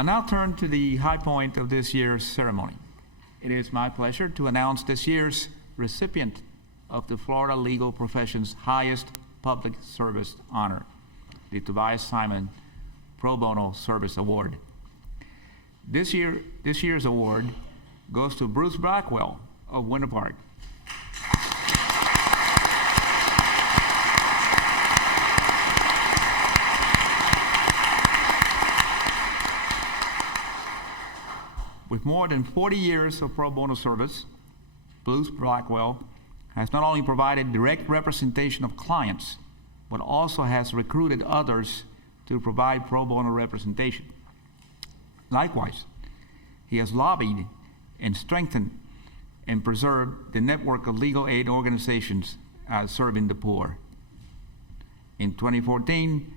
I now turn to the high point of this year's ceremony. It is my pleasure to announce this year's recipient of the Florida legal profession's highest public service honor, the Tobias Pro Bono Service Award. This year's award goes to Bruce Blackwell of Winter Park. With more than 40 years of pro bono service, Bruce Blackwell has not only provided direct representation of clients, but also has recruited others to provide pro bono representation. Likewise, he has lobbied and strengthened and preserved the network of legal aid organizations serving the poor. In 2014,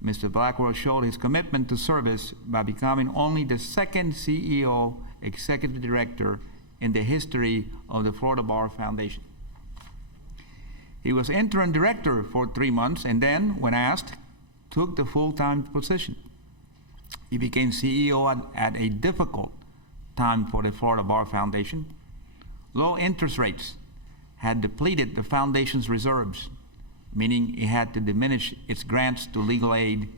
Mr. Blackwell showed his commitment to service by becoming only the second CEO executive director in the history of the Florida Bar Foundation. He was interim director for 3 months and then, when asked, took the full-time position. He became CEO at a difficult time for the Florida Bar Foundation. Low interest rates had depleted the foundation's reserves, meaning it had to diminish its grants to legal aid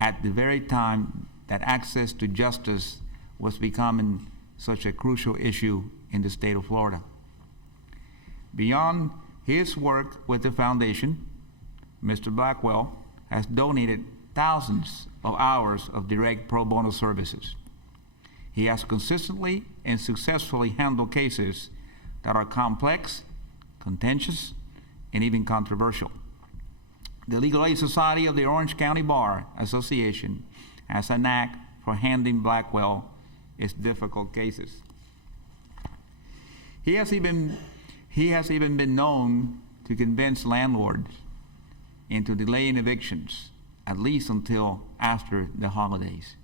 at the very time that access to justice was becoming such a crucial issue in the state of Florida. Beyond his work with the foundation, Mr. Blackwell has donated thousands of hours of direct pro bono services. He has consistently and successfully handled cases that are complex, contentious, and even controversial. The Legal Aid Society of the Orange County Bar Association has a knack for handling Blackwell its difficult cases. He has even been known to convince landlords into delaying evictions, at least until after the holidays.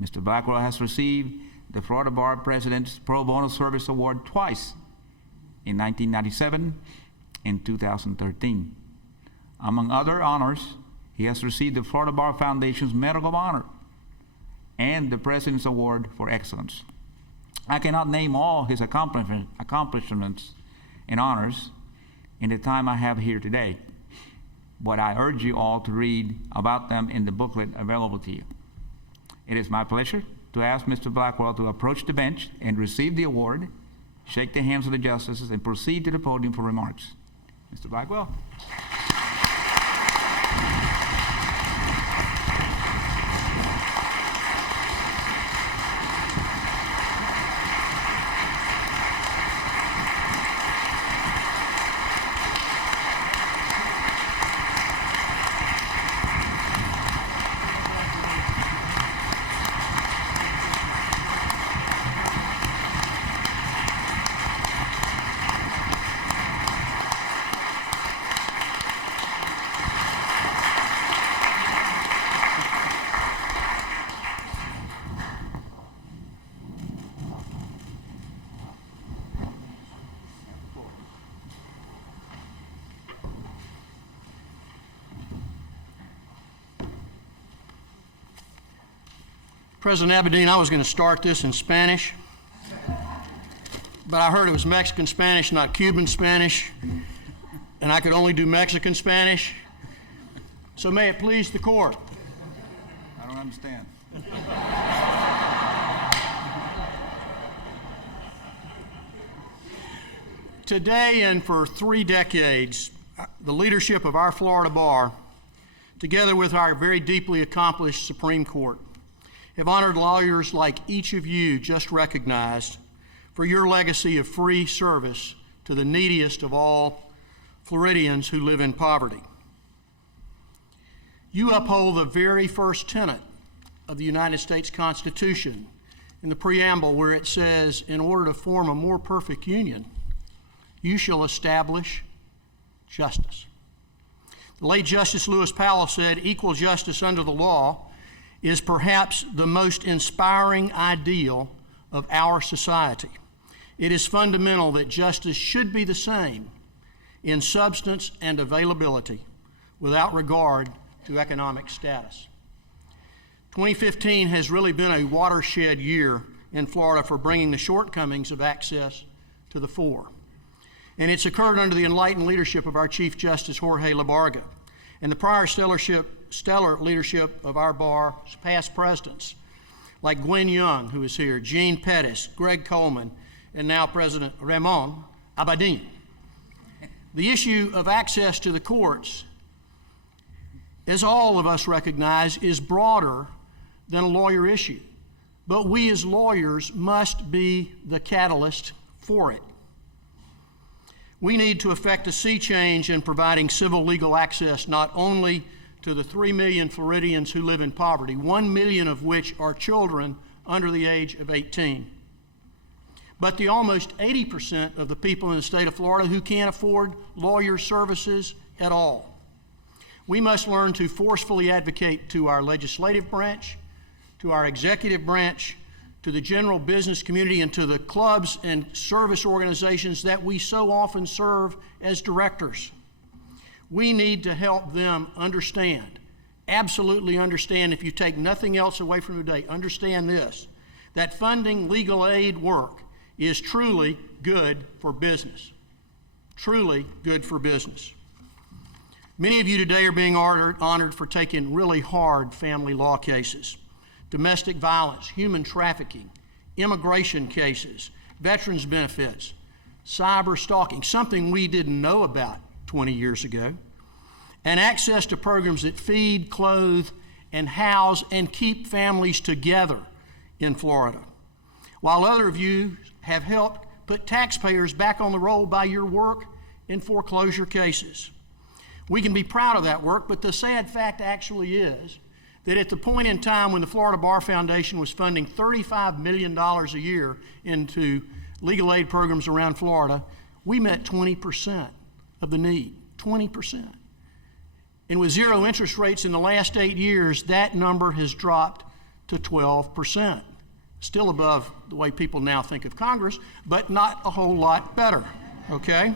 Mr. Blackwell has received the Florida Bar President's Pro Bono Service Award twice, in 1997 and 2013. Among other honors, he has received the Florida Bar Foundation's Medal of Honor and the President's Award for Excellence. I cannot name all his accomplishments and honors in the time I have here today, but I urge you all to read about them in the booklet available to you. It is my pleasure to ask Mr. Blackwell to approach the bench and receive the award, shake the hands of the justices, and proceed to the podium for remarks. Mr. Blackwell. President Abedin, I was going to start this in Spanish, but I heard it was Mexican Spanish, not Cuban Spanish, and I could only do Mexican Spanish. So may it please the court. I don't understand. Today and for 3 decades, the leadership of our Florida Bar, together with our very deeply accomplished Supreme Court, have honored lawyers like each of you just recognized for your legacy of free service to the neediest of all Floridians who live in poverty. You uphold the very first tenet of the United States Constitution in the preamble, where it says, in order to form a more perfect union, you shall establish justice. The late Justice Lewis Powell said, equal justice under the law is perhaps the most inspiring ideal of our society. It is fundamental that justice should be the same in substance and availability without regard to economic status. 2015 has really been a watershed year in Florida for bringing the shortcomings of access to the fore. And it's occurred under the enlightened leadership of our Chief Justice Jorge Labarga and the prior stellar leadership of our bar's past presidents, like Gwen Young, who is here, Gene Pettis, Greg Coleman, and now President Ramon Abadin. The issue of access to the courts, as all of us recognize, is broader than a lawyer issue. But we as lawyers must be the catalyst for it. We need to effect a sea change in providing civil legal access not only to the 3 million Floridians who live in poverty, 1 million of which are children under the age of 18, but the almost 80% of the people in the state of Florida who can't afford lawyer services at all. We must learn to forcefully advocate to our legislative branch, to our executive branch, to the general business community, and to the clubs and service organizations that we so often serve as directors. We need to help them understand, absolutely understand, if you take nothing else away from today, understand this, that funding legal aid work is truly good for business. Truly good for business. Many of you today are being honored for taking really hard family law cases, domestic violence, human trafficking, immigration cases, veterans benefits, cyber stalking, something we didn't know about 20 years ago, and access to programs that feed, clothe, and house and keep families together in Florida. While other of you have helped put taxpayers back on the roll by your work in foreclosure cases. We can be proud of that work, but the sad fact actually is that at the point in time when the Florida Bar Foundation was funding $35 million a year into legal aid programs around Florida, we met 20% of the need, 20%. And with zero interest rates in the last 8 years, that number has dropped to 12%. Still above the way people now think of Congress, but not a whole lot better, okay?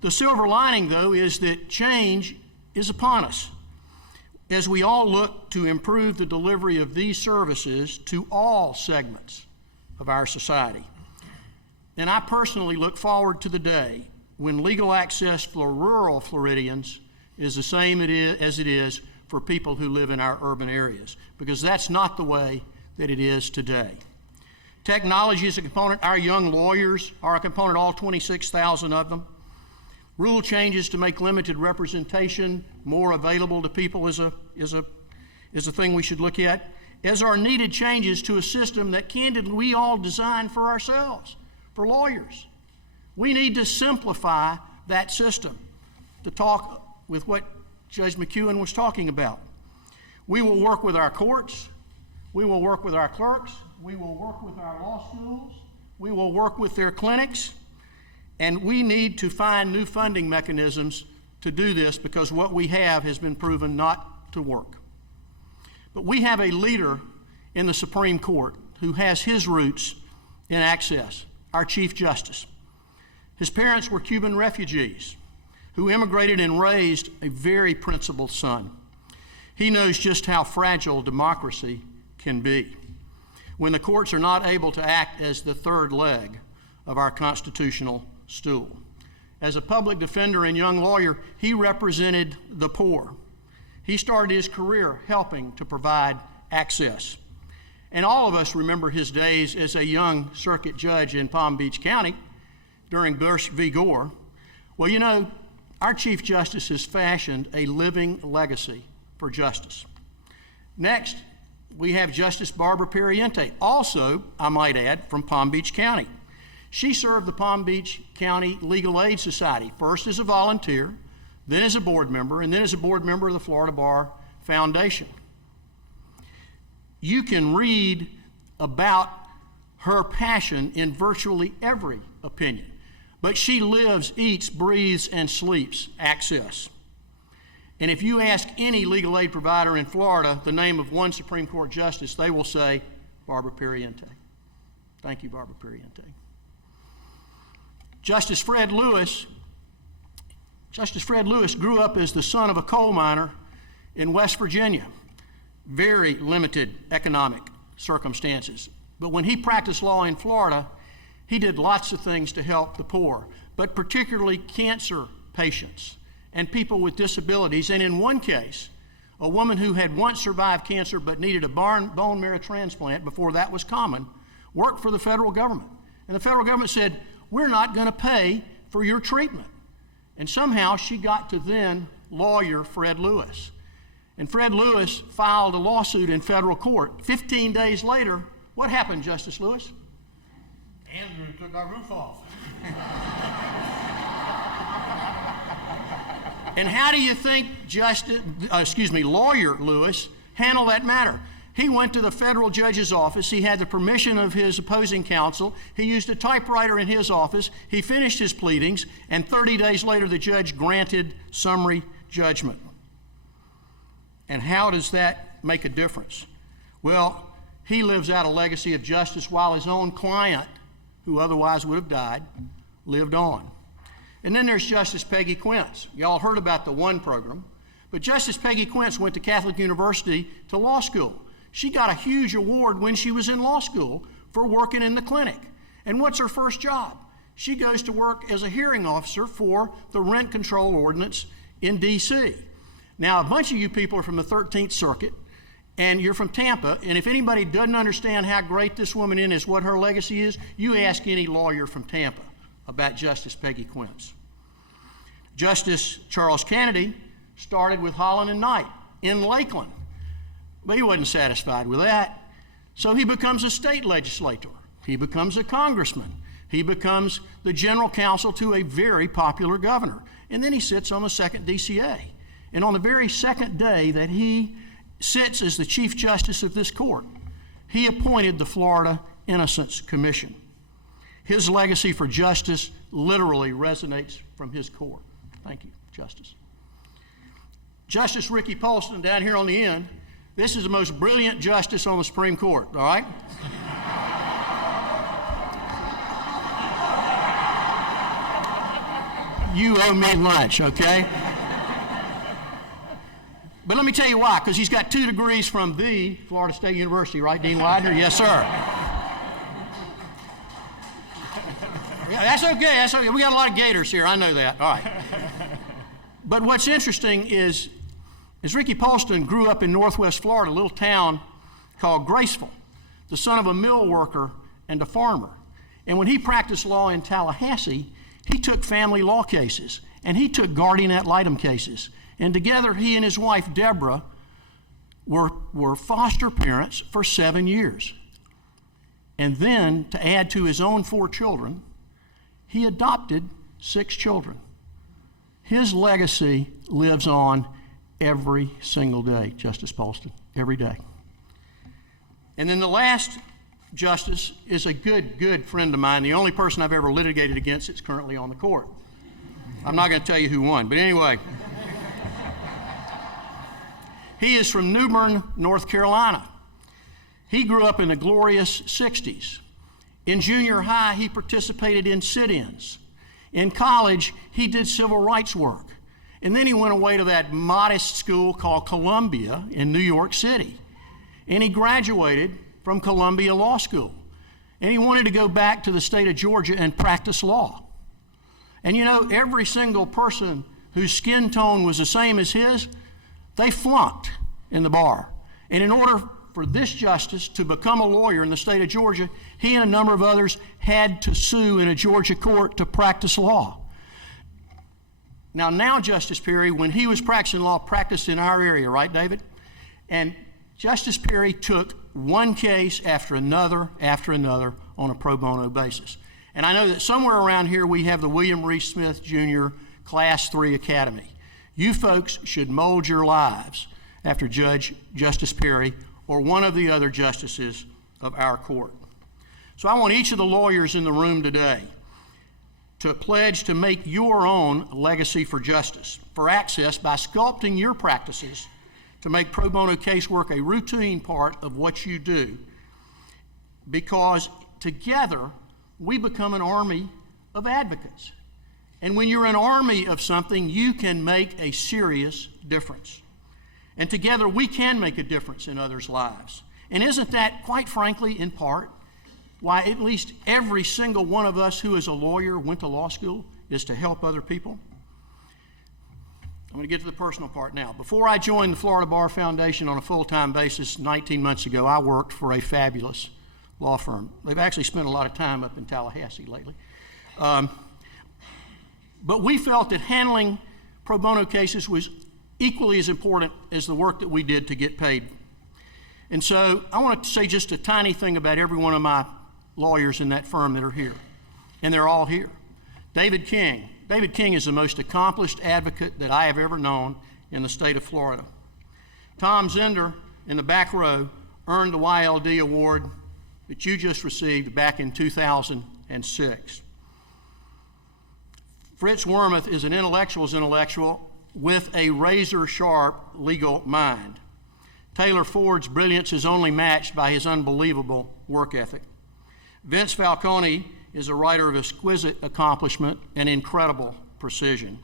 The silver lining, though, is that change is upon us as we all look to improve the delivery of these services to all segments of our society. And I personally look forward to the day when legal access for rural Floridians is the same as it is for people who live in our urban areas, because that's not the way that it is today. Technology is a component. Our young lawyers are a component, all 26,000 of them. Rule changes to make limited representation more available to people is a thing we should look at, as are needed changes to a system that candidly we all designed for ourselves, for lawyers. We need to simplify that system, to talk with what Judge McEwen was talking about. We will work with our courts, we will work with our clerks, we will work with our law schools, we will work with their clinics, and we need to find new funding mechanisms to do this, because what we have has been proven not to work. But we have a leader in the Supreme Court who has his roots in access, our Chief Justice. His parents were Cuban refugees who immigrated and raised a very principled son. He knows just how fragile democracy can be when the courts are not able to act as the third leg of our constitutional stool. As a public defender and young lawyer, he represented the poor. He started his career helping to provide access. And all of us remember his days as a young circuit judge in Palm Beach County during Bush v. Gore. Well, you know, our Chief Justice has fashioned a living legacy for justice. Next, we have Justice Barbara Perriente, also, I might add, from Palm Beach County. She served the Palm Beach County Legal Aid Society, first as a volunteer, then as a board member, and then as a board member of the Florida Bar Foundation. You can read about her passion in virtually every opinion, but she lives, eats, breathes, and sleeps access. And if you ask any legal aid provider in Florida the name of one Supreme Court justice, they will say Barbara Perriente. Thank you, Barbara Perriente. Justice Fred Lewis grew up as the son of a coal miner in West Virginia. very limited economic circumstances. But when he practiced law in Florida, he did lots of things to help the poor, but particularly cancer patients and people with disabilities. And in one case, a woman who had once survived cancer but needed a bone marrow transplant before that was common, worked for the federal government. And the federal government said, we're not going to pay for your treatment. And somehow she got to then lawyer Fred Lewis. And Fred Lewis filed a lawsuit in federal court. 15 days later, what happened, Justice Lewis? Andrew took our roof off. And how do you think lawyer Lewis handled that matter? He went to the federal judge's office. He had the permission of his opposing counsel. He used a typewriter in his office. He finished his pleadings, and 30 days later, the judge granted summary judgment. And how does that make a difference? Well, he lives out a legacy of justice while his own client, who otherwise would have died, lived on. And then there's Justice Peggy Quince. Y'all heard about the ONE program, but Justice Peggy Quince went to Catholic University to law school. She got a huge award when she was in law school for working in the clinic. And what's her first job? She goes to work as a hearing officer for the rent control ordinance in D.C. Now, a bunch of you people are from the 13th Circuit, and you're from Tampa, and if anybody doesn't understand how great this woman is, what her legacy is, you ask any lawyer from Tampa about Justice Peggy Quince. Justice Charles Kennedy started with Holland and Knight in Lakeland, but he wasn't satisfied with that, so he becomes a state legislator. He becomes a congressman. He becomes the general counsel to a very popular governor, and then he sits on the second DCA. And on the very second day that he sits as the Chief Justice of this court, he appointed the Florida Innocence Commission. His legacy for justice literally resonates from his core. Thank you, Justice. Justice Ricky Polston down here on the end, this is the most brilliant justice on the Supreme Court, all right? You owe me lunch, okay? But let me tell you why, because he's got 2 degrees from the Florida State University, right, Dean Widener? Yes, sir. Yeah, that's okay, that's okay. We got a lot of Gators here, I know that. All right. But what's interesting is Ricky Polston grew up in Northwest Florida, a little town called Graceville, the son of a mill worker and a farmer. And when he practiced law in Tallahassee, he took family law cases, and he took guardian ad litem cases. And together, he and his wife, Deborah, were foster parents for 7 years. And then, to add to his own 4 children, he adopted 6 children. His legacy lives on every single day, Justice Polston, every day. And then the last justice is a good friend of mine, the only person I've ever litigated against that's currently on the court. I'm not going to tell you who won, but anyway. He is from New Bern, North Carolina. He grew up in the glorious 60s. In junior high, he participated in sit-ins. In college, he did civil rights work. And then he went away to that modest school called Columbia in New York City. And he graduated from Columbia Law School. And he wanted to go back to the state of Georgia and practice law. And you know, every single person whose skin tone was the same as his, they flunked in the bar. And in order for this justice to become a lawyer in the state of Georgia, he and a number of others had to sue in a Georgia court to practice law. Now Justice Perry, when he was practicing law, practiced in our area, right, David? And Justice Perry took one case after another on a pro bono basis. And I know that somewhere around here we have the William Reese Smith Jr. Class 3 Academy. You folks should mold your lives after Justice Perry or one of the other justices of our court. So I want each of the lawyers in the room today to pledge to make your own legacy for justice, for access by sculpting your practices to make pro bono casework a routine part of what you do, because together we become an army of advocates. And when you're an army of something, you can make a serious difference. And together we can make a difference in others' lives. And isn't that, quite frankly, in part, why at least every single one of us who is a lawyer went to law school, is to help other people? I'm going to get to the personal part now. Before I joined the Florida Bar Foundation on a full-time basis 19 months ago, I worked for a fabulous law firm. They've actually spent a lot of time up in Tallahassee lately. But we felt that handling pro bono cases was equally as important as the work that we did to get paid. And so I want to say just a tiny thing about every one of my lawyers in that firm that are here. And they're all here. David King. David King is the most accomplished advocate that I have ever known in the state of Florida. Tom Zender, in the back row, earned the YLD award that you just received back in 2006. Fritz Wormuth is an intellectual's intellectual with a razor-sharp legal mind. Taylor Ford's brilliance is only matched by his unbelievable work ethic. Vince Falcone is a writer of exquisite accomplishment and incredible precision.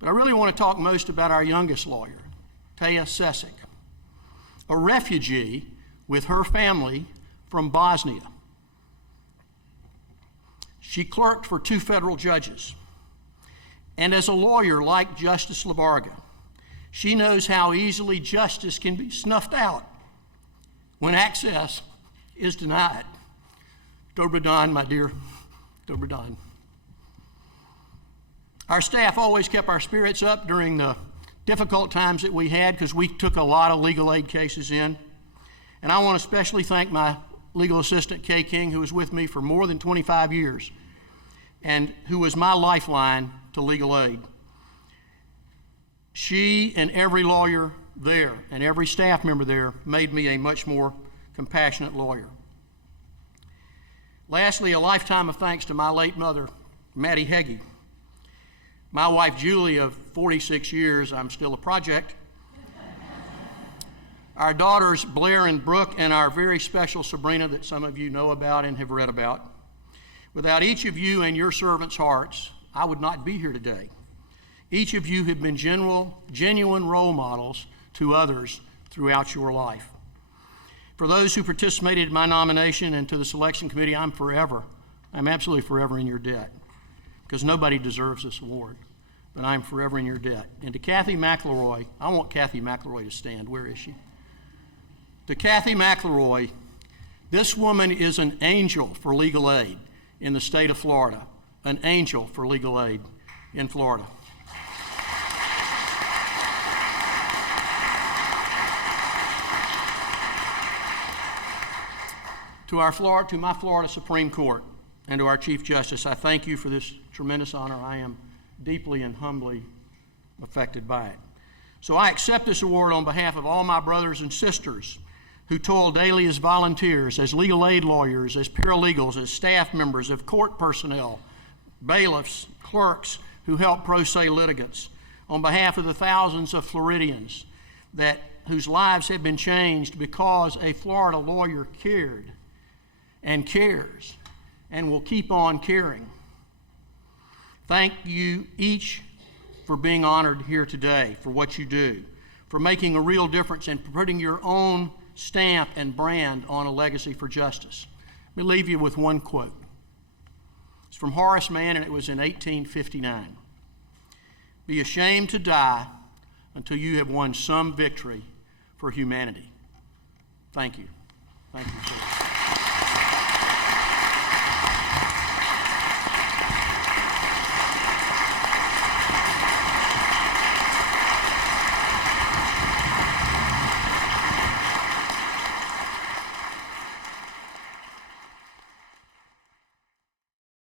But I really want to talk most about our youngest lawyer, Taya Sesic, a refugee with her family from Bosnia. She clerked for 2 federal judges. And as a lawyer like Justice Labarga, she knows how easily justice can be snuffed out when access is denied. Dobar dan, my dear. Dobar dan. Our staff always kept our spirits up during the difficult times that we had because we took a lot of legal aid cases in. And I want to especially thank my legal assistant, Kay King, who was with me for more than 25 years and who was my lifeline to legal aid. She and every lawyer there and every staff member there made me a much more compassionate lawyer. Lastly, a lifetime of thanks to my late mother, Mattie Heggie. My wife, Julie, of 46 years, I'm still a project. Our daughters, Blair and Brooke, and our very special Sabrina that some of you know about and have read about. Without each of you and your servants' hearts, I would not be here today. Each of you have been genuine role models to others throughout your life. For those who participated in my nomination and to the selection committee, I'm absolutely forever in your debt, because nobody deserves this award, but I'm forever in your debt. And to Kathy McElroy, I want Kathy McElroy to stand. Where is she? To Kathy McElroy, this woman is an angel for legal aid in the state of Florida, an angel for legal aid in Florida. To my Florida Supreme Court and to our Chief Justice, I thank you for this tremendous honor. I am deeply and humbly affected by it. So I accept this award on behalf of all my brothers and sisters who toil daily as volunteers, as legal aid lawyers, as paralegals, as staff members, of court personnel, bailiffs, clerks who help pro se litigants, on behalf of the thousands of Floridians whose lives have been changed because a Florida lawyer cared and cares and will keep on caring. Thank you each for being honored here today, for what you do, for making a real difference and putting your own stamp and brand on a legacy for justice. Let me leave you with one quote. It's from Horace Mann, and it was in 1859. Be ashamed to die until you have won some victory for humanity. Thank you. Thank you, sir.